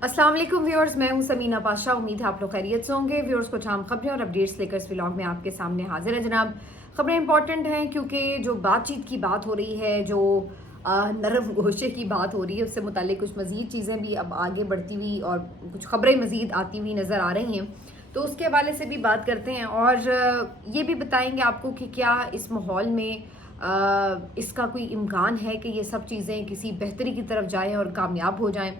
अस्सलाम वालेकुम व्यूअर्स, मैं हूं समीना पाशा। उम्मीद है आप लोग खैरियत से होंगे। व्यूअर्स, कुछ अहम खबरें और अपडेट्स लेकर इस व्लॉग में आपके सामने हाजिर है जनाब। खबरें इंपॉर्टेंट हैं क्योंकि जो बातचीत की बात हो रही है, जो नरम गोशे की बात हो रही है, उससे मुतालिक कुछ मज़ीद चीज़ें भी अब आगे बढ़ती हुई और कुछ खबरें मज़ीद आती हुई नज़र आ रही हैं, तो उसके हवाले से भी बात करते हैं और ये भी बताएंगे आपको कि क्या इस माहौल में इसका कोई इम्कान है कि ये सब चीज़ें किसी बेहतरी की तरफ जाएं और कामयाब हो जाएं।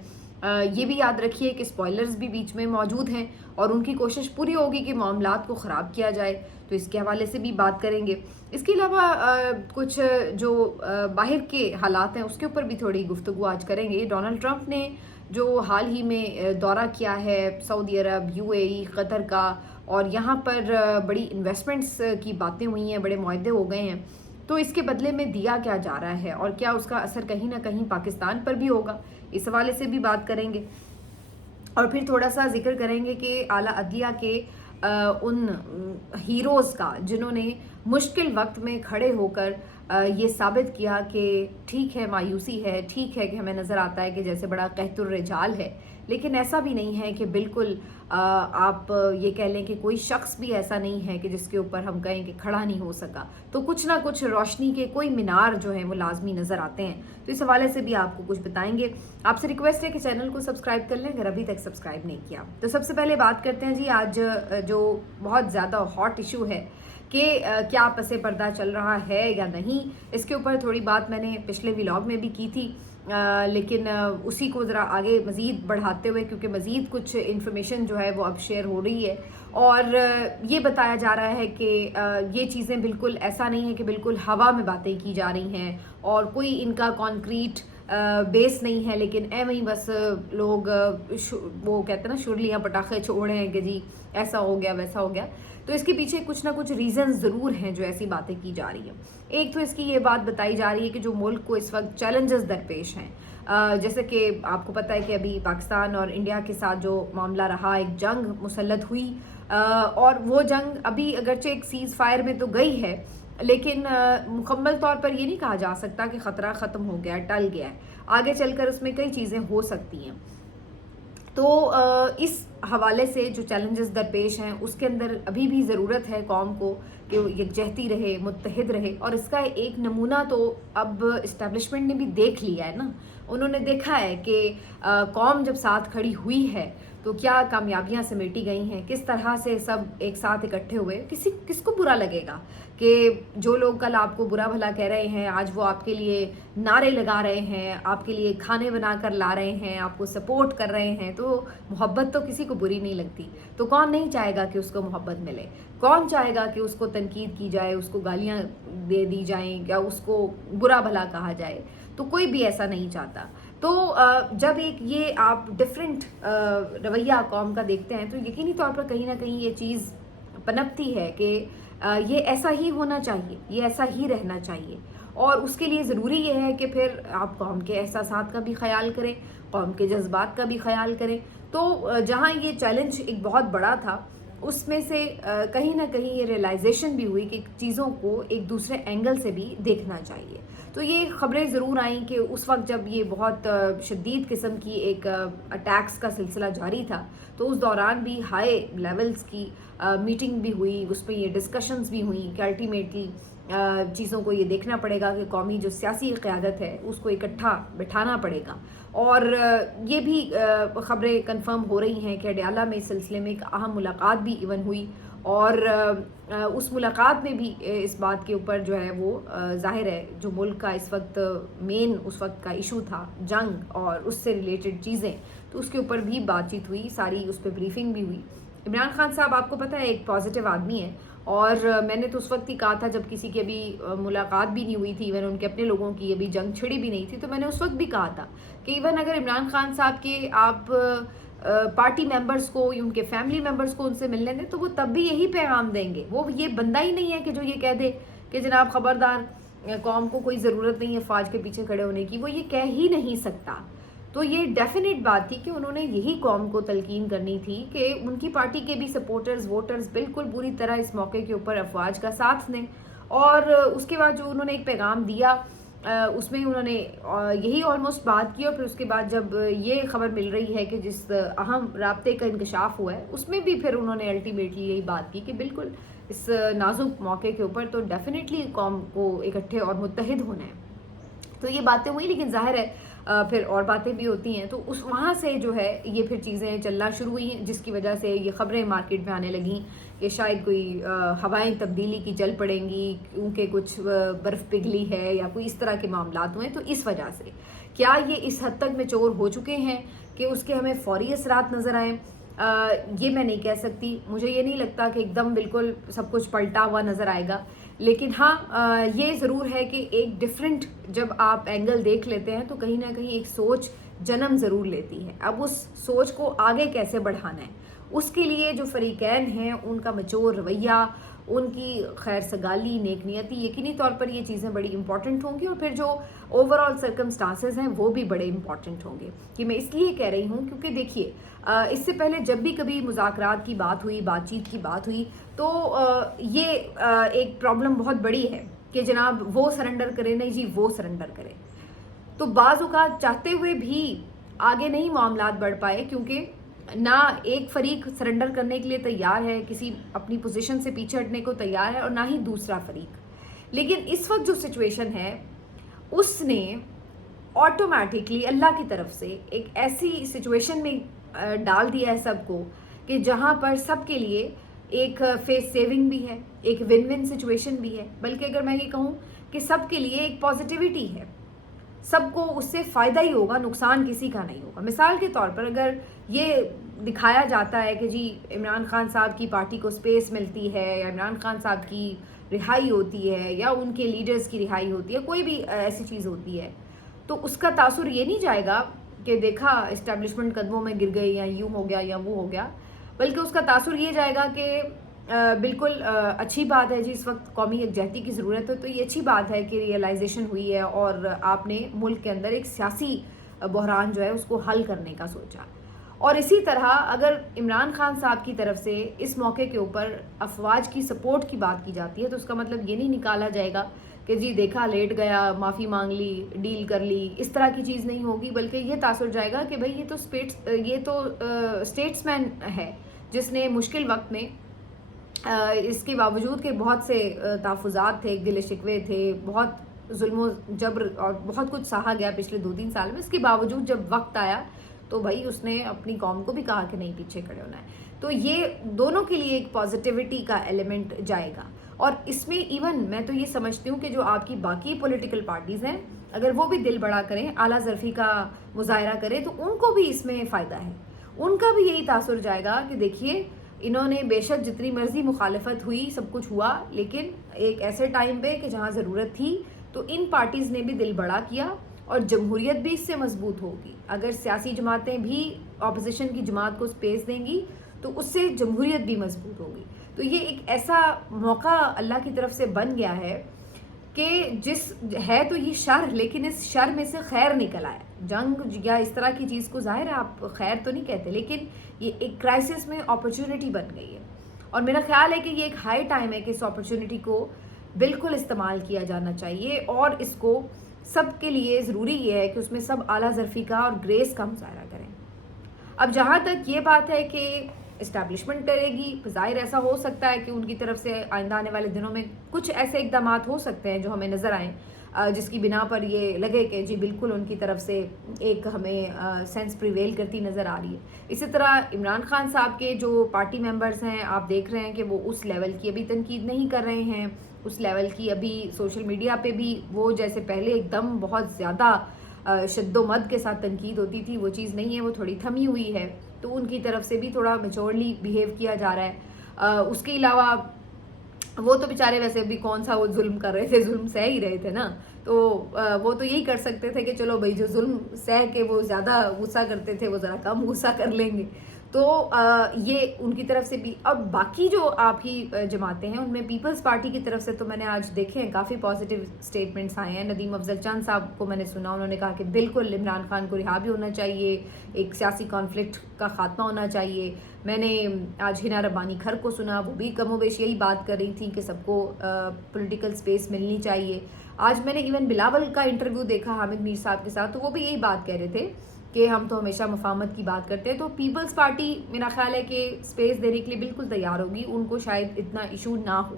ये भी याद रखिए कि स्पॉयलर्स भी बीच में मौजूद हैं और उनकी कोशिश पूरी होगी कि मामलात को ख़राब किया जाए, तो इसके हवाले से भी बात करेंगे। इसके अलावा कुछ जो बाहर के हालात हैं उसके ऊपर भी थोड़ी गुफ्तगू आज करेंगे। डोनाल्ड ट्रंप ने जो हाल ही में दौरा किया है सऊदी अरब, यूएई, कतर का, और यहाँ पर बड़ी इन्वेस्टमेंट्स की बातें हुई हैं, बड़े मुआहदे हो गए हैं, तो इसके बदले में दिया क्या जा रहा है और क्या उसका असर कहीं ना कहीं पाकिस्तान पर भी होगा, इस हवाले से भी बात करेंगे। और फिर थोड़ा सा जिक्र करेंगे कि आला अदलिया के उन हीरोज़ का जिन्होंने मुश्किल वक्त में खड़े होकर ये साबित किया कि ठीक है मायूसी है, ठीक है कि हमें नज़र आता है कि जैसे बड़ा कहतुर रिजाल है, लेकिन ऐसा भी नहीं है कि बिल्कुल आप ये कह लें कि कोई शख्स भी ऐसा नहीं है कि जिसके ऊपर हम कहें कि खड़ा नहीं हो सका। तो कुछ ना कुछ रोशनी के कोई मीनार जो है वो लाजमी नज़र आते हैं, तो इस हवाले से भी आपको कुछ बताएंगे। आपसे रिक्वेस्ट है कि चैनल को सब्सक्राइब कर लें अगर अभी तक सब्सक्राइब नहीं किया। तो सबसे पहले बात करते हैं जी, आज जो बहुत ज़्यादा हॉट इशू है कि क्या पसे पर्दा चल रहा है या नहीं, इसके ऊपर थोड़ी बात मैंने पिछले व्लॉग में भी की थी, लेकिन उसी को ज़रा आगे मज़ीद बढ़ाते हुए, क्योंकि मज़ीद कुछ इन्फॉर्मेशन जो है वो अब शेयर हो रही है और ये बताया जा रहा है कि ये चीज़ें बिल्कुल ऐसा नहीं है कि बिल्कुल हवा में बातें की जा रही हैं और कोई इनका कॉन्क्रीट बेस नहीं है, लेकिन एवं ही बस लोग वो कहते हैं ना, शुरलियाँ पटाखे छोड़े हैं कि जी ऐसा हो गया वैसा हो गया। तो इसके पीछे कुछ ना कुछ रीज़न ज़रूर हैं जो ऐसी बातें की जा रही हैं। एक तो इसकी ये बात बताई जा रही है कि जो मुल्क को इस वक्त चैलेंजेस दरपेश हैं, जैसे कि आपको पता है कि अभी पाकिस्तान और इंडिया के साथ जो मामला रहा, एक जंग मुसल्लत हुई और वो जंग अभी अगरचे एक सीज़ फायर में तो गई है, लेकिन मुकम्मल तौर पर ये नहीं कहा जा सकता कि ख़तरा ख़त्म हो गया, टल गया है। आगे चलकर उसमें कई चीज़ें हो सकती हैं। तो इस हवाले से जो चैलेंजेस दरपेश हैं उसके अंदर अभी भी ज़रूरत है कौम को कि वो यकजहती रहे, मुत्तहिद रहे, और इसका एक नमूना तो अब इस्टेब्लिशमेंट ने भी देख लिया है ना। उन्होंने देखा है कि कौम जब साथ खड़ी हुई है तो क्या कामयाबियां समेटी गई हैं, किस तरह से सब एक साथ इकट्ठे हुए। किसको बुरा लगेगा कि जो लोग कल आपको बुरा भला कह रहे हैं आज वो आपके लिए नारे लगा रहे हैं, आपके लिए खाने बना कर ला रहे हैं, आपको सपोर्ट कर रहे हैं। तो मोहब्बत तो किसी को बुरी नहीं लगती, तो कौन नहीं चाहेगा कि उसको मोहब्बत मिले, कौन चाहेगा कि उसको तनकीद की जाए, उसको गालियाँ दे दी जाएं या उसको बुरा भला कहा जाए, तो कोई भी ऐसा नहीं चाहता। तो जब एक ये आप डिफरेंट रवैया कौम का देखते हैं तो यकीनी तौर पर कहीं ना कहीं ये चीज़ पनपती है कि ये ऐसा ही होना चाहिए, ये ऐसा ही रहना चाहिए, और उसके लिए ज़रूरी ये है कि फिर आप कौम के एहसासात का भी ख्याल करें, कौम के जज्बात का भी ख्याल करें। तो जहाँ ये चैलेंज एक बहुत बड़ा था उसमें से कहीं ना कहीं ये रियलाइजेशन भी हुई कि चीज़ों को एक दूसरे एंगल से भी देखना चाहिए। तो ये खबरें ज़रूर आई कि उस वक्त जब ये बहुत शदीद किस्म की एक अटैक्स का सिलसिला जारी था, तो उस दौरान भी हाई लेवल्स की मीटिंग भी हुई, उस पर ये डिस्कशंस भी हुई कि अल्टीमेटली चीज़ों को ये देखना पड़ेगा कि कौमी जो सियासी क़यादत है उसको इकट्ठा बिठाना पड़ेगा। और ये भी ख़बरें कंफर्म हो रही हैं कि अडयाला में इस सिलसिले में एक अहम मुलाकात भी इवन हुई, और उस मुलाकात में भी इस बात के ऊपर जो है वो ज़ाहिर है जो मुल्क का इस वक्त मेन उस वक्त का इशू था जंग और उससे रिलेटेड चीज़ें, तो उसके ऊपर भी बातचीत हुई, सारी उस पर ब्रीफिंग भी हुई। इमरान खान साहब आपको पता है एक पॉजिटिव आदमी है, और मैंने तो उस वक्त ही कहा था जब किसी की अभी मुलाकात भी नहीं हुई थी, इवन उनके अपने लोगों की अभी जंग छिड़ी भी नहीं थी, तो मैंने उस वक्त भी कहा था कि इवन अगर इमरान खान साहब के आप पार्टी मेंबर्स को, उनके फैमिली मेंबर्स को उनसे मिलने दें तो वो तब भी यही पैगाम देंगे। वो ये बंदा ही नहीं है कि जो ये कह दे कि जनाब खबरदार कौम को कोई ज़रूरत नहीं है फ़ौज के पीछे खड़े होने की, वो ये कह ही नहीं सकता। तो ये डेफिनेट बात थी कि उन्होंने यही कौम को तलकीन करनी थी कि उनकी पार्टी के भी सपोर्टर्स, वोटर्स बिल्कुल पूरी तरह इस मौके के ऊपर अफवाज का साथ दें। और उसके बाद जो उन्होंने एक पैगाम दिया उसमें उन्होंने यही ऑलमोस्ट बात की, और फिर उसके बाद जब ये खबर मिल रही है कि जिस अहम राब्ते का इंकशाफ हुआ है उसमें भी फिर उन्होंने अल्टीमेटली यही बात की कि बिल्कुल इस नाजुक मौके के ऊपर तो डेफिनेटली कौम को इकट्ठे और मुत्तहिद होना है। तो ये बातें हुई, लेकिन जाहिर है फिर और बातें भी होती हैं, तो उस वहाँ से जो है ये फिर चीज़ें चलना शुरू हुई हैं, जिसकी वजह से ये खबरें मार्केट में आने लगीं कि शायद कोई हवाएं तब्दीली की चल पड़ेंगी क्योंकि कुछ बर्फ़ पिघली है या कोई इस तरह के मामलात हुए। तो इस वजह से क्या ये इस हद तक मैच्योर हो चुके हैं कि उसके हमें फौरी असरात नज़र आएँ? ये मैं नहीं कह सकती। मुझे ये नहीं लगता कि एकदम बिल्कुल सब कुछ पलटा हुआ नज़र आएगा, लेकिन हाँ ये ज़रूर है कि एक डिफरेंट जब आप एंगल देख लेते हैं तो कहीं ना कहीं एक सोच जन्म ज़रूर लेती है। अब उस सोच को आगे कैसे बढ़ाना है, उसके लिए जो फरीकैन हैं उनका मैच्योर रवैया, उनकी खैर सगाली, नेक नियति, यकीनी तौर पर ये चीज़ें बड़ी इंपॉर्टेंट होंगी, और फिर जो ओवरऑल सर्कमस्टांसेस हैं वो भी बड़े इंपॉर्टेंट होंगे। कि मैं इसलिए कह रही हूँ क्योंकि देखिए इससे पहले जब भी कभी मुज़ाकरात की बात हुई, बातचीत की बात हुई, तो ये एक प्रॉब्लम बहुत बड़ी है कि जनाब वो सरेंडर करे, नहीं जी वो सरेंडर करे। तो बाज़ औक़ात चाहते हुए भी आगे नहीं मामलात बढ़ पाए, क्योंकि ना एक फरीक सरेंडर करने के लिए तैयार है, किसी अपनी पोजीशन से पीछे हटने को तैयार है, और ना ही दूसरा फरीक। लेकिन इस वक्त जो सिचुएशन है उसने ऑटोमेटिकली अल्लाह की तरफ से एक ऐसी सिचुएशन में डाल दिया है सबको कि जहाँ पर सबके लिए एक फेस सेविंग भी है, एक विन विन सिचुएशन भी है, बल्कि अगर मैं ये कहूँ कि सबके लिए एक पॉजिटिविटी है, सबको उससे फ़ायदा ही होगा, नुकसान किसी का नहीं होगा। मिसाल के तौर पर अगर ये दिखाया जाता है कि जी इमरान खान साहब की पार्टी को स्पेस मिलती है, या इमरान खान साहब की रिहाई होती है, या उनके लीडर्स की रिहाई होती है, कोई भी ऐसी चीज़ होती है, तो उसका तासुर ये नहीं जाएगा कि देखा इस्टेब्लिशमेंट कदमों में गिर गई, या यूँ हो गया या वो हो गया, बल्कि उसका तासुर ये जाएगा कि बिल्कुल अच्छी बात है जी, इस वक्त कौमी यकजहती की ज़रूरत है, तो ये अच्छी बात है कि रियलाइजेशन हुई है और आपने मुल्क के अंदर एक सियासी बहरान जो है उसको हल करने का सोचा। और इसी तरह अगर इमरान खान साहब की तरफ से इस मौके के ऊपर अफवाज की सपोर्ट की बात की जाती है, तो उसका मतलब ये नहीं निकाला जाएगा कि जी देखा लेट गया, माफ़ी मांग ली, डील कर ली, इस तरह की चीज़ नहीं होगी, बल्कि ये तासुर जाएगा कि भाई ये तो स्टेट्समैन है जिसने मुश्किल वक्त में इसके बावजूद के बहुत से तहफ़्फ़ुज़ात थे, गिले शिकवे थे, बहुत जुल्म जबर और बहुत कुछ सहा गया पिछले 2-3 साल में, इसके बावजूद जब वक्त आया तो भाई उसने अपनी कौम को भी कहा कि नहीं पीछे खड़े होना है। तो ये दोनों के लिए एक पॉजिटिविटी का एलिमेंट जाएगा। और इसमें इवन मैं तो ये समझती हूँ कि जो आपकी बाकी पॉलिटिकल पार्टीज़ हैं, अगर वो भी दिल बड़ा करें, आला ज़रफ़ी का मुज़ाहरा करें, तो उनको भी इसमें फ़ायदा है। उनका भी यही तासुर जाएगा कि देखिए इन्होंने बेशक जितनी मर्जी मुखालफत हुई, सब कुछ हुआ, लेकिन एक ऐसे टाइम पे कि जहाँ ज़रूरत थी तो इन पार्टीज़ ने भी दिल बड़ा किया, और जमहूरियत भी इससे मजबूत होगी। अगर सियासी जमातें भी अपोजिशन की जमात को स्पेस देंगी तो उससे जमहूरियत भी मजबूत होगी। तो ये एक ऐसा मौका अल्लाह की तरफ से बन गया है कि जिस है तो ये शर, लेकिन इस शर में से खैर निकल आया। जंग या इस तरह की चीज़ को ज़ाहिर है आप खैर तो नहीं कहते, लेकिन ये एक क्राइसिस में अपॉर्चुनिटी बन गई है, और मेरा ख्याल है कि ये एक हाई टाइम है कि इस अपॉर्चुनिटी को बिल्कुल इस्तेमाल किया जाना चाहिए, और इसको सब के लिए ज़रूरी ये है कि उसमें सब आला ज़रफ़ी का और ग्रेस का मुज़ाहरा करें। अब जहाँ तक ये बात है कि इस्टेब्लिशमेंट करेगी, ज़ाहिर ऐसा हो सकता है कि उनकी तरफ से आइंदा आने वाले दिनों में कुछ ऐसे इक़दामात हो सकते हैं जो हमें नज़र आएँ, जिसकी बिना पर ये लगे कि जी बिल्कुल उनकी तरफ से एक हमें सेंस प्रिवेल करती नज़र आ रही है। इसी तरह इमरान खान साहब के जो पार्टी मेंबर्स हैं, आप देख रहे हैं कि वो उस लेवल की अभी तनकीद नहीं कर रहे हैं, उस लेवल की अभी सोशल मीडिया पे भी वो जैसे पहले एकदम बहुत ज़्यादा शद्दोमद के साथ तनकीद होती थी, वो चीज़ नहीं है, वो थोड़ी थमी हुई है। तो उनकी तरफ से भी थोड़ा मैच्योरली बिहेव किया जा रहा है। उसके अलावा वो तो बेचारे वैसे भी कौन सा वो जुल्म कर रहे थे, जुल्म सह ही रहे थे ना, तो वो तो यही कर सकते थे कि चलो भाई जो जुल्म सह के वो ज़्यादा गुस्सा करते थे वो ज़रा कम गुस्सा कर लेंगे। तो ये उनकी तरफ से भी। अब बाकी जो आप ही जमातें हैं उनमें पीपल्स पार्टी की तरफ से तो मैंने आज देखे हैं काफ़ी पॉजिटिव स्टेटमेंट्स आए हैं। नदीम अफजल चंद साहब को मैंने सुना, उन्होंने कहा कि बिल्कुल इमरान खान को रिहा भी होना चाहिए, एक सियासी कॉन्फ्लिक्ट का ख़ात्मा होना चाहिए। मैंने आज हिना रब्बानी खर को सुना, वो भी कमोबेश यही बात कर रही थी कि सबको पॉलिटिकल स्पेस मिलनी चाहिए। آج میں نے ایون بلاول کا انٹرویو دیکھا حامد میر صاحب کے ساتھ، تو وہ بھی یہی بات کہہ رہے تھے کہ ہم تو ہمیشہ مفاہمت کی بات کرتے ہیں. تو پیپلز پارٹی میرا خیال ہے کہ اسپیس دینے کے لیے بالکل تیار ہوگی، ان کو شاید اتنا ایشو نہ ہو.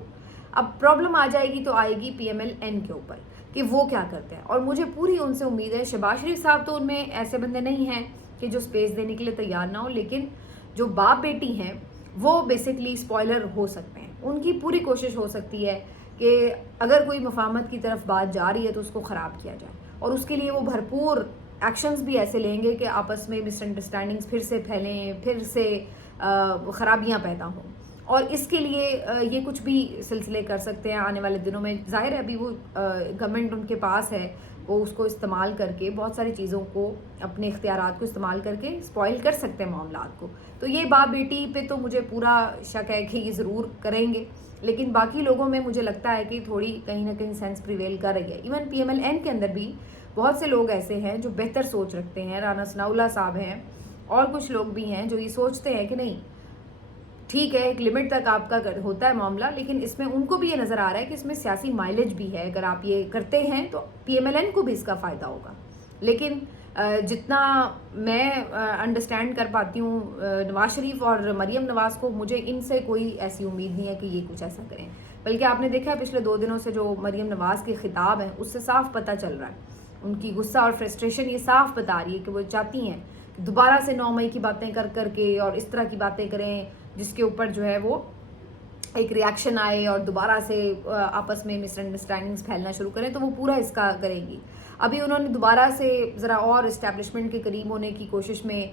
اب پرابلم آ جائے گی تو آئے گی پی ایم ایل این کے اوپر کہ وہ کیا کرتے ہیں، اور مجھے پوری ان سے امید ہے. شہباز شریف صاحب تو ان میں ایسے بندے نہیں ہیں کہ جو اسپیس دینے کے لیے تیار نہ ہو، لیکن جو باپ بیٹی ہیں وہ بیسکلی اسپوائلر ہو سکتے ہیں. ان کی پوری کوشش ہو سکتی ہے کہ اگر کوئی مفاہمت کی طرف بات جا رہی ہے تو اس کو خراب کیا جائے، اور اس کے لیے وہ بھرپور ایکشنز بھی ایسے لیں گے کہ آپس میں مس انڈرسٹینڈنگس پھر سے پھیلیں، پھر سے خرابیاں پیدا ہوں. اور اس کے لیے یہ کچھ بھی سلسلے کر سکتے ہیں آنے والے دنوں میں. ظاہر ہے ابھی وہ گورنمنٹ ان کے پاس ہے، وہ اس کو استعمال کر کے بہت ساری چیزوں کو، اپنے اختیارات کو استعمال کر کے اسپوائل کر سکتے ہیں معاملات کو. تو یہ باپ بیٹی پہ تو مجھے پورا شک ہے کہ یہ ضرور کریں گے، لیکن باقی لوگوں میں مجھے لگتا ہے کہ تھوڑی کہیں نہ کہیں سینس پریویل کر رہی ہے. Even P M L N کے اندر بھی بہت سے لوگ ایسے ہیں جو بہتر سوچ رکھتے ہیں. رانا ثناء اللہ صاحب ہیں اور کچھ لوگ بھی ہیں جو یہ سوچتے ہیں کہ نہیں ٹھیک ہے، ایک لمٹ تک آپ کا ہوتا ہے معاملہ، لیکن اس میں ان کو بھی یہ نظر آ رہا ہے کہ اس میں سیاسی مائلیج بھی ہے. اگر آپ یہ کرتے ہیں تو پی ایم ایل این کو بھی اس کا فائدہ ہوگا. لیکن جتنا میں انڈرسٹینڈ کر پاتی ہوں نواز شریف اور مریم نواز کو، مجھے ان سے کوئی ایسی امید نہیں ہے کہ یہ کچھ ایسا کریں. بلکہ آپ نے دیکھا ہے پچھلے 2 دنوں سے جو مریم نواز کے خطاب ہیں اس سے صاف پتہ چل رہا ہے ان کی غصہ اور فرسٹریشن یہ صاف بتا رہی ہے کہ وہ چاہتی ہیں کہ دوبارہ سے 9 مئی کی باتیں کر کے اور اس طرح کی باتیں کریں جس کے اوپر جو ہے وہ ایک ریاکشن آئے اور دوبارہ سے آپس میں مس انڈرسٹینڈنگس پھیلنا شروع کریں. تو وہ پورا اس کا کریں گی. ابھی انہوں نے دوبارہ سے ذرا اور اسٹیبلشمنٹ کے قریب ہونے کی کوشش میں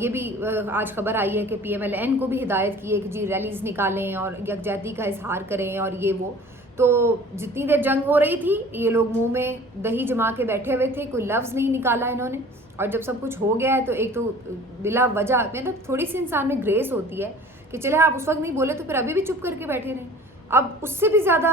یہ بھی آج خبر آئی ہے کہ پی ایم ایل این کو بھی ہدایت کی ہے کہ جی ریلیز نکالیں اور یکجہتی کا اظہار کریں اور یہ وہ. تو جتنی دیر جنگ ہو رہی تھی یہ لوگ منہ میں دہی جما کے بیٹھے ہوئے تھے، کوئی لفظ نہیں نکالا انہوں نے. اور جب سب کچھ ہو گیا ہے تو ایک تو بلا وجہ مطلب تھوڑی سی انسان میں گریس ہوتی ہے کہ چلے آپ اس وقت نہیں بولے تو پھر ابھی بھی چپ کر کے بیٹھے رہیں. اب اس سے بھی زیادہ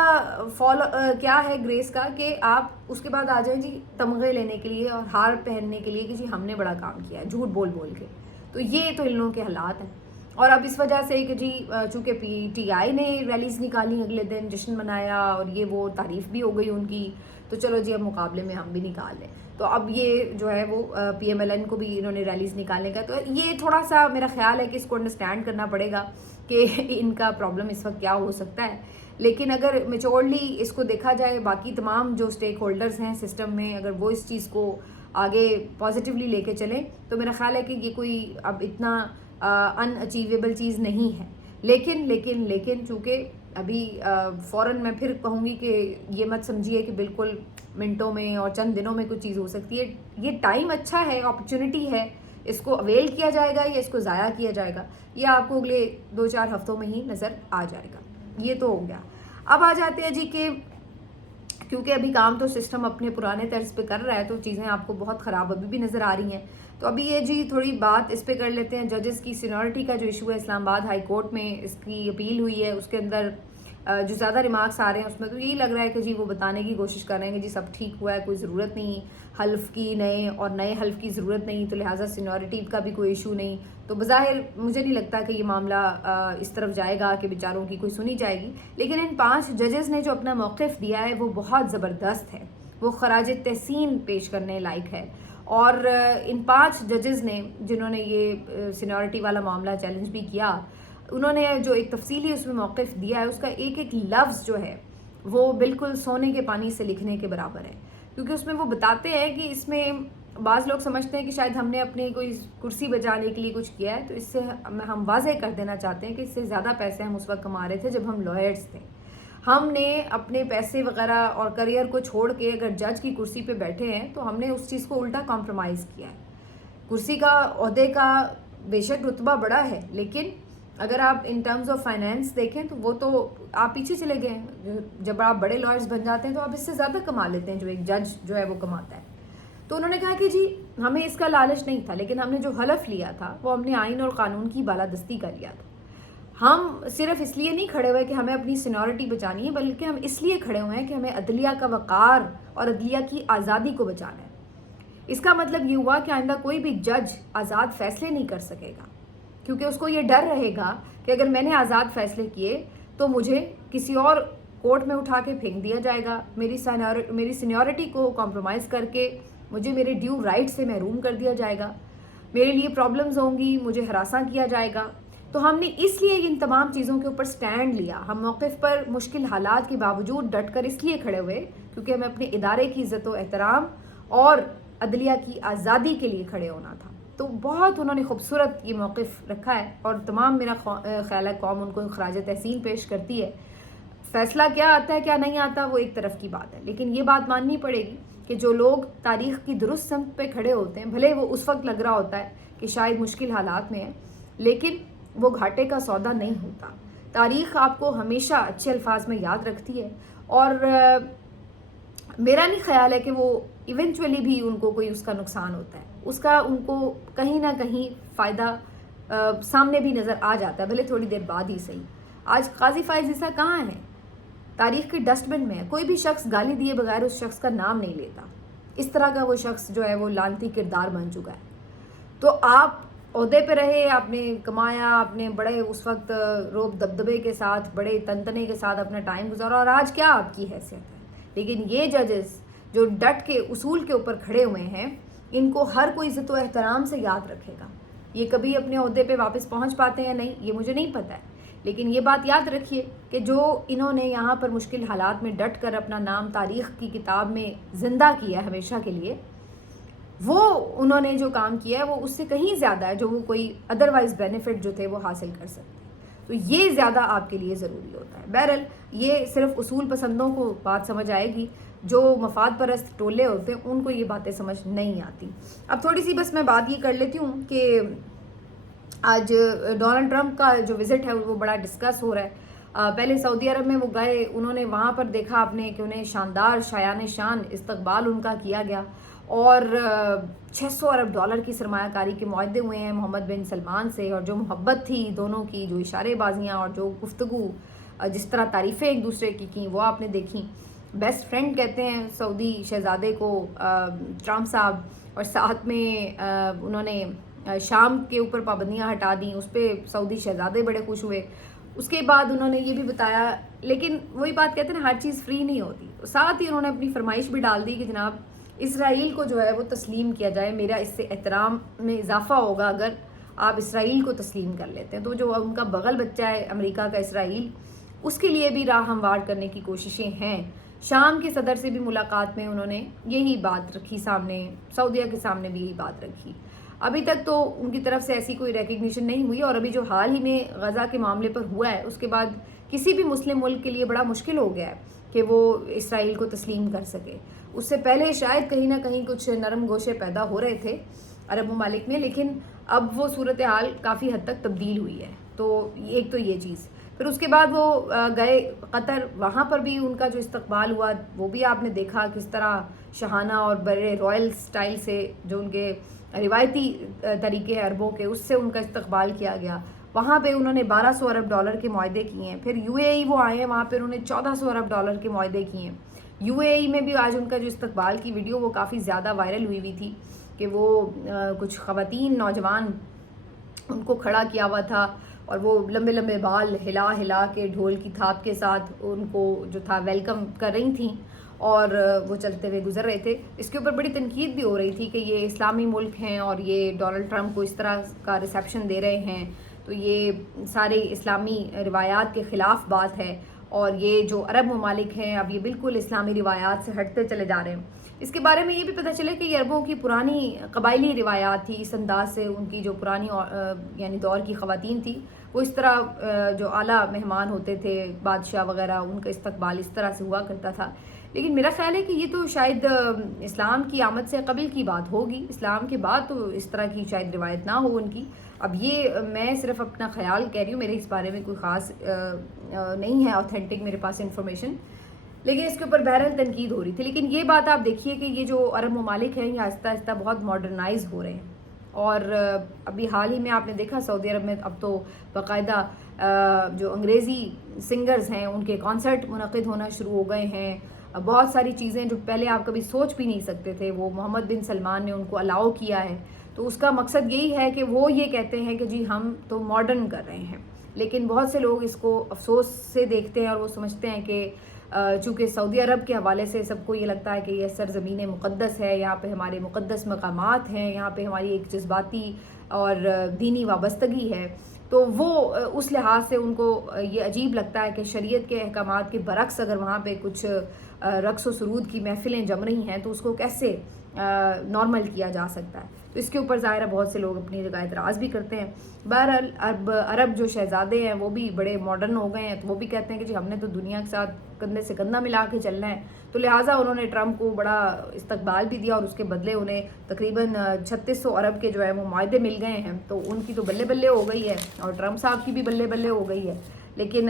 کیا ہے گریس کا کہ آپ اس کے بعد آ جائیں جی تمغے لینے کے لیے اور ہار پہننے کے لیے کہ جی ہم نے بڑا کام کیا ہے جھوٹ بول بول کے. تو یہ تو ان لوگوں کے حالات ہیں. اور اب اس وجہ سے کہ جی چونکہ پی ٹی آئی نے ریلیز نکالی اگلے دن جشن منایا اور یہ وہ تعریف بھی ہو گئی ان کی، تو چلو جی اب مقابلے میں ہم بھی نکال لیں. تو اب یہ جو ہے وہ پی ایم ایل این کو بھی انہوں نے ریلیز نکالنے کا. تو یہ تھوڑا سا میرا خیال ہے کہ اس کو انڈرسٹینڈ کرنا پڑے گا کہ ان کا پرابلم اس وقت کیا ہو سکتا ہے. لیکن اگر میچورلی اس کو دیکھا جائے، باقی تمام جو اسٹیک ہولڈرز ہیں سسٹم میں، اگر وہ اس چیز کو آگے پازیٹیولی لے کے چلیں تو میرا خیال ہے کہ یہ کوئی اب اتنا ان اچیویبل چیز نہیں ہے. لیکن چونکہ ابھی فوراً میں پھر کہوں گی کہ یہ مت سمجھیے کہ بالکل منٹوں میں اور چند دنوں میں کوئی چیز ہو سکتی ہے. یہ ٹائم اچھا ہے، اپرچونٹی ہے، اس کو اویل کیا جائے گا یا اس کو ضائع کیا جائے گا یہ آپ کو اگلے 2-4 ہفتوں میں ہی نظر آ جائے گا. یہ تو ہو گیا. اب آ جاتے ہیں جی کہ کیونکہ ابھی کام تو سسٹم اپنے پرانے طرز پہ کر رہا ہے تو چیزیں آپ کو بہت خراب ابھی بھی نظر آ رہی ہیں. تو ابھی یہ جی تھوڑی بات اس پہ کر لیتے ہیں. ججز کی سینیورٹی کا جو ایشو ہے اسلام آباد ہائی کورٹ میں اس کی اپیل ہوئی ہے، اس کے اندر جو زیادہ ریمارکس آ رہے ہیں اس میں تو یہی لگ رہا ہے کہ جی وہ بتانے کی کوشش کر رہے ہیں کہ جی سب ٹھیک ہوا ہے، کوئی ضرورت نہیں حلف کی نئے حلف کی ضرورت نہیں، تو لہٰذا سینیورٹی کا بھی کوئی ایشو نہیں. تو بظاہر مجھے نہیں لگتا کہ یہ معاملہ اس طرف جائے گا کہ بیچاروں کی کوئی سنی جائے گی. لیکن ان 5 ججز نے جو اپنا موقف دیا ہے وہ بہت زبردست ہے، وہ خراج تحسین پیش کرنے لائق ہے. اور ان 5 ججز نے جنہوں نے یہ سینیورٹی والا معاملہ چیلنج بھی کیا، انہوں نے جو ایک تفصیلی اس میں موقف دیا ہے اس کا ایک لفظ جو ہے وہ بالکل سونے کے پانی سے لکھنے کے برابر ہے. کیونکہ اس میں وہ بتاتے ہیں کہ اس میں بعض لوگ سمجھتے ہیں کہ شاید ہم نے اپنی کوئی کرسی بچانے کے لیے کچھ کیا ہے، تو اس سے ہم واضح کر دینا چاہتے ہیں کہ اس سے زیادہ پیسے ہم اس وقت کما رہے تھے جب ہم لائرز تھے. ہم نے اپنے پیسے وغیرہ اور کریئر کو چھوڑ کے اگر جج کی کرسی پہ بیٹھے ہیں تو ہم نے اس چیز کو الٹا کمپرومائز کیا ہے. کرسی کا عہدے کا بے شک رتبہ بڑا ہے، لیکن اگر آپ ان ٹرمز آف فائنینس دیکھیں تو وہ تو آپ پیچھے چلے گئے ہیں. جب آپ بڑے لائرز بن جاتے ہیں تو آپ اس سے زیادہ کما لیتے ہیں جو ایک جج جو ہے وہ کماتا ہے. تو انہوں نے کہا کہ جی ہمیں اس کا لالچ نہیں تھا، لیکن ہم نے جو حلف لیا تھا وہ ہم نے آئین اور قانون کی بالادستی کا لیا تھا. ہم صرف اس لیے نہیں کھڑے ہوئے کہ ہمیں اپنی سینیورٹی بچانی ہے، بلکہ ہم اس لیے کھڑے ہوئے ہیں کہ ہمیں عدلیہ کا وقار اور عدلیہ کی آزادی کو بچانا ہے. اس کا مطلب یہ ہوا کہ آئندہ کوئی بھی جج آزاد فیصلے نہیں کر سکے گا، کیونکہ اس کو یہ ڈر رہے گا کہ اگر میں نے آزاد فیصلے کیے تو مجھے کسی اور कोर्ट में उठा के फेंक दिया जाएगा, मेरी सीनियरिटी को कॉम्प्रोमाइज़ करके मुझे मेरे ड्यू राइट से महरूम कर दिया जाएगा, मेरे लिए प्रॉब्लम्स होंगी, मुझे हरासा किया जाएगा। तो हमने इसलिए इन तमाम चीज़ों के ऊपर स्टैंड लिया। हम मौक़िफ़ पर मुश्किल हालात के बावजूद डट कर इसलिए खड़े हुए क्योंकि हमें अपने इदारे की इज़्ज़त व एहतराम और अदलिया की आज़ादी के लिए खड़े होना था। तो बहुत उन्होंने खूबसूरत ये मौक़िफ़ रखा है और तमाम मेरा ख्याल है कौम उनको ख़राज तहसीन पेश करती है। फ़ैसला क्या आता है क्या नहीं आता वो एक तरफ की बात है, लेकिन ये बात माननी पड़ेगी कि जो लोग तारीख़ की दुरुस्त समत पे खड़े होते हैं, भले वो उस वक्त लग रहा होता है कि शायद मुश्किल हालात में है, लेकिन वो घाटे का सौदा नहीं होता। तारीख़ आपको हमेशा अच्छे अल्फाज में याद रखती है और मेरा नहीं ख्याल है कि वो इवेंचुअली भी उनको कोई उसका नुकसान होता है, उसका उनको कहीं ना कहीं फ़ायदा सामने भी नज़र आ जाता है, भले थोड़ी देर बाद ही सही। आज काजी फाइज ईसा कहाँ है? तारीख़ के डस्टबिन में है। कोई भी शख्स गाली दिए बगैर उस शख्स का नाम नहीं लेता। इस तरह का वो शख्स जो है वो लानती किरदार बन चुका है। तो आप ओहदे पे रहे, आपने कमाया, आपने बड़े उस वक्त रोब दबदबे के साथ, बड़े तनतने के साथ अपना टाइम गुजारा और आज क्या आपकी हैसियत है। लेकिन ये जजेस जो डट के उसूल के ऊपर खड़े हुए हैं, इनको हर कोई इज़्ज़त व एहतराम से याद रखेगा। ये कभी अपने ओहदे पे वापस पहुंच पाते हैं नहीं, ये मुझे नहीं पता है, लेकिन ये बात याद रखिए कि जो इन्होंने यहाँ पर मुश्किल हालात में डट कर अपना नाम तारीख़ की किताब में ज़िंदा किया हमेशा के लिए, वो उन्होंने जो काम किया है वो उससे कहीं ज़्यादा है जो वो कोई अदरवाइज़ बेनिफिट जो थे वो हासिल कर सकते हैं। तो ये ज़्यादा आपके लिए ज़रूरी होता है। बहरहाल ये सिर्फ उसूल पसंदों को बात समझ आएगी, जो मफाद परस्त टोले होते हैं उनको ये बातें समझ नहीं आती। अब थोड़ी सी बस मैं बात ये कर लेती हूँ कि आज डोनाल्ड ट्रंप का जो विज़िट है वो बड़ा डिस्कस हो रहा है। पहले सऊदी अरब में वो गए, उन्होंने वहाँ पर देखा आपने कि उन्हें शानदार शायान शान इस्तकबाल उनका किया गया और 600 अरब डॉलर की सरमायाकारी के मुआहदे हुए हैं मोहम्मद बिन सलमान से। और जो मोहब्बत थी दोनों की, जो इशारेबाजियाँ और जो गुफ्तगू, जिस तरह तारीफ़ें एक दूसरे की वो आपने देखी। बेस्ट फ्रेंड कहते हैं सऊदी शहज़ादे को ट्रंप साहब, और साथ में उन्होंने शाम के ऊपर पाबंदियाँ हटा दी, उस पर सऊदी शहज़ादे बड़े खुश हुए। उसके बाद उन्होंने ये भी बताया, लेकिन वही बात कहते हैं ना, हर चीज़ फ्री नहीं होती। साथ ही उन्होंने अपनी फरमाइश भी डाल दी कि जनाब इसराइल को जो है वो तस्लीम किया जाए, मेरा इससे एहतराम में इजाफा होगा अगर आप इसराइल को तस्लीम कर लेते हैं। तो जो उनका बगल बच्चा है अमेरिका का इसराइल, उसके लिए भी राह हमवार करने की कोशिशें हैं। शाम के सदर से भी मुलाकात में उन्होंने यही बात रखी सामने, सऊदीया के सामने भी यही बात रखी। अभी तक तो उनकी तरफ से ऐसी कोई रिकग्निशन नहीं हुई, और अभी जो हाल ही में गज़ा के मामले पर हुआ है उसके बाद किसी भी मुस्लिम मुल्क के लिए बड़ा मुश्किल हो गया है कि वो इसराइल को तस्लीम कर सके। उससे पहले शायद कहीं ना कहीं कुछ नरम गोशे पैदा हो रहे थे अरब ममालिक में, लेकिन अब वो सूरत हाल काफ़ी हद तक तब्दील हुई है। तो एक तो ये चीज़, फिर उसके बाद वो गए कतर, वहाँ पर भी उनका जो इस्तकबाल हुआ वो भी आपने देखा किस तरह शहाना और बड़े रॉयल स्टाइल से, जो उनके रिवायती तरीके हैं अरबों के, उससे उनका इस्तकबाल किया गया। वहाँ पे उन्होंने 1200 अरब डॉलर के मुआहदे किए हैं। फिर यूएई वो आए हैं, वहाँ पर उन्होंने 1400 अरब डॉलर के मुआहदे किए हैं। यूएई में भी आज उनका जो इस्तकबाल की वीडियो वो काफ़ी ज़्यादा वायरल हुई थी कि वो कुछ ख़वातीन नौजवान उनको खड़ा किया हुआ था और वो लंबे लंबे बाल हिला हिला के ढोल की थाप के साथ उनको जो था वेलकम कर रही थी और वो चलते हुए गुजर रहे थे। इसके ऊपर बड़ी तनकीद भी हो रही थी कि ये इस्लामी मुल्क हैं और ये डोनाल्ड ट्रंप को इस तरह का रिसेप्शन दे रहे हैं, तो ये सारे इस्लामी रिवायात के ख़िलाफ़ बात है और ये जो अरब ममालिक हैं अब ये बिल्कुल इस्लामी रिवायात से हटते चले जा रहे हैं। इसके बारे में ये भी पता चले कि ये अरबों की पुरानी कबायली रिवायात थी, इस अंदाज से उनकी जो पुरानी यानी दौर की ख़वातीन थी वो इस तरह जो आला मेहमान होते थे बादशाह वगैरह, उनका इस्तकबाल इस तरह से हुआ करता था। लेकिन मेरा ख्याल है कि ये तो शायद इस्लाम की आमद से कबल की बात होगी, इस्लाम के बाद तो इस तरह की शायद रिवायत ना हो उनकी। अब ये मैं सिर्फ अपना ख्याल कह रही हूँ, मेरे इस बारे में कोई ख़ास नहीं है ऑथेंटिक मेरे पास इन्फॉर्मेशन, लेकिन इसके ऊपर बहरहाल तनकीद हो रही थी। लेकिन ये बात आप देखिए कि ये जो अरब ममालिक हैं ये आहिस्ता आहिस्ता बहुत मॉडर्नाइज हो रहे हैं। और अभी हाल ही में आपने देखा सऊदी अरब में अब तो बाकायदा जो अंग्रेज़ी सिंगर्स हैं उनके कॉन्सर्ट मुनक़िद होना शुरू हो गए हैं। बहुत सारी चीज़ें जो पहले आप कभी सोच भी नहीं सकते थे वो मोहम्मद बिन सलमान ने उनको अलाउ किया है। تو اس کا مقصد یہی ہے کہ وہ یہ کہتے ہیں کہ جی ہم تو ماڈرن کر رہے ہیں، لیکن بہت سے لوگ اس کو افسوس سے دیکھتے ہیں اور وہ سمجھتے ہیں کہ چونکہ سعودی عرب کے حوالے سے سب کو یہ لگتا ہے کہ یہ سرزمین مقدس ہے، یہاں پہ ہمارے مقدس مقامات ہیں، یہاں پہ ہماری ایک جذباتی اور دینی وابستگی ہے، تو وہ اس لحاظ سے ان کو یہ عجیب لگتا ہے کہ شریعت کے احکامات کے برعکس اگر وہاں پہ کچھ رقص و سرود کی محفلیں جم رہی ہیں تو اس کو کیسے نارمل کیا جا سکتا ہے. تو اس کے اوپر ظاہر ہے بہت سے لوگ اپنی جگہ اعتراض بھی کرتے ہیں. بہرحال اب عرب جو شہزادے ہیں وہ بھی بڑے ماڈرن ہو گئے ہیں، تو وہ بھی کہتے ہیں کہ جی ہم نے تو دنیا کے ساتھ کندھے سے کندھا ملا کے چلنا ہے، تو لہٰذا انہوں نے ٹرمپ کو بڑا استقبال بھی دیا اور اس کے بدلے انہیں تقریباً 3600 ارب کے جو ہے وہ معاہدے مل گئے ہیں. تو ان کی تو بلے بلے ہو گئی ہے اور ٹرمپ صاحب کی بھی بلے بلے ہو گئی ہے. لیکن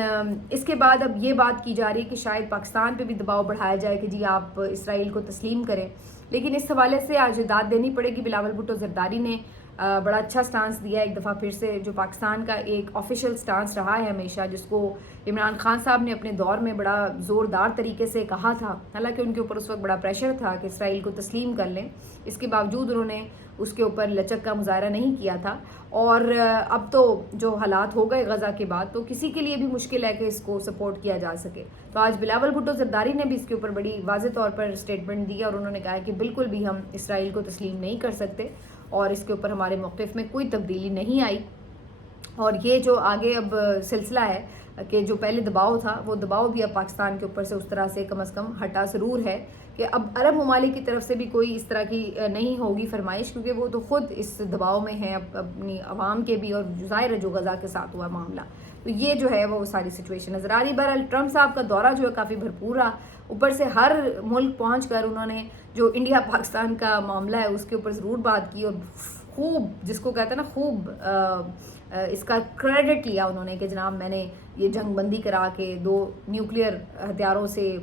اس کے بعد اب یہ بات کی جا رہی ہے کہ شاید پاکستان پہ بھی دباؤ بڑھایا جائے کہ جی آپ اسرائیل کو تسلیم کریں. لیکن اس حوالے سے آج داد دینی پڑے گی. بلاول بھٹو زرداری نے بڑا اچھا سٹانس دیا ایک دفعہ پھر سے، جو پاکستان کا ایک آفیشیل سٹانس رہا ہے ہمیشہ، جس کو عمران خان صاحب نے اپنے دور میں بڑا زوردار طریقے سے کہا تھا، حالانکہ ان کے اوپر اس وقت بڑا پریشر تھا کہ اسرائیل کو تسلیم کر لیں. اس کے باوجود انہوں نے اس کے اوپر لچک کا مظاہرہ نہیں کیا تھا. اور اب تو جو حالات ہو گئے غزہ کے بعد، تو کسی کے لیے بھی مشکل ہے کہ اس کو سپورٹ کیا جا سکے. تو آج بلاول بھٹو زرداری نے بھی اس کے اوپر بڑی واضح طور پر اسٹیٹمنٹ دی اور انہوں نے کہا کہ بالکل بھی ہم اسرائیل کو تسلیم نہیں کر سکتے اور اس کے اوپر ہمارے موقف میں کوئی تبدیلی نہیں آئی. اور یہ جو آگے اب سلسلہ ہے کہ جو پہلے دباؤ تھا، وہ دباؤ بھی اب پاکستان کے اوپر سے اس طرح سے کم از کم ہٹا ضرور ہے کہ اب عرب ممالک کی طرف سے بھی کوئی اس طرح کی نہیں ہوگی فرمائش، کیونکہ وہ تو خود اس دباؤ میں ہیں اپنی عوام کے بھی، اور ظاہر ہے جو غزہ کے ساتھ ہوا معاملہ. تو یہ جو ہے وہ ساری سچویشن نظر آ رہی. بہرحال ٹرمپ صاحب کا دورہ جو ہے کافی بھرپور رہا، اوپر سے ہر ملک پہنچ کر انہوں نے جو انڈیا پاکستان کا معاملہ ہے اس کے اوپر ضرور بات کی، اور خوب جس کو کہتے ہیں نا خوب اس کا کریڈٹ لیا انہوں نے کہ جناب میں نے یہ جنگ بندی کرا کے 2 نیوکلیئر ہتھیاروں سے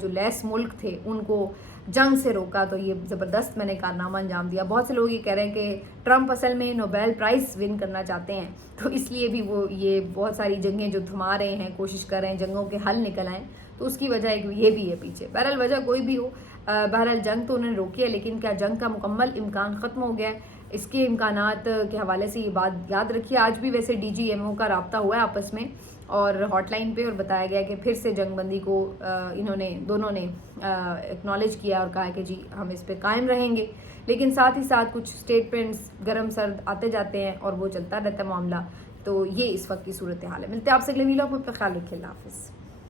جو لیس ملک تھے ان کو جنگ سے روکا، تو یہ زبردست میں نے کارنامہ انجام دیا. بہت سے لوگ یہ کہہ رہے ہیں کہ ٹرمپ اصل میں نوبیل پرائز ون کرنا چاہتے ہیں، تو اس لیے بھی وہ یہ بہت ساری جنگیں جو تھما رہے ہیں، کوشش کر رہے ہیں جنگوں کے حل نکل آئیں، تو اس کی وجہ یہ بھی ہے پیچھے. بہرحال وجہ کوئی بھی ہو، بہرحال جنگ تو انہوں نے روکی ہے، لیکن کیا جنگ کا مکمل امکان ختم ہو گیا ہے؟ اس کے امکانات کے حوالے سے یہ بات یاد رکھیے. آج بھی ویسے ڈی جی ایم او کا رابطہ ہوا ہے آپس میں اور ہاٹ لائن پہ، اور بتایا گیا کہ پھر سے جنگ بندی کو دونوں نے اکنالج کیا اور کہا کہ جی ہم اس پہ قائم رہیں گے. لیکن ساتھ ہی ساتھ کچھ اسٹیٹمنٹس گرم سرد آتے جاتے ہیں اور وہ چلتا رہتا ہے معاملہ. تو یہ اس وقت کی صورتحال ہے. ملتے ہیں آپ سے اگلے ویلاگ میں، اپنا خیال رکھیے. اللہ حافظ.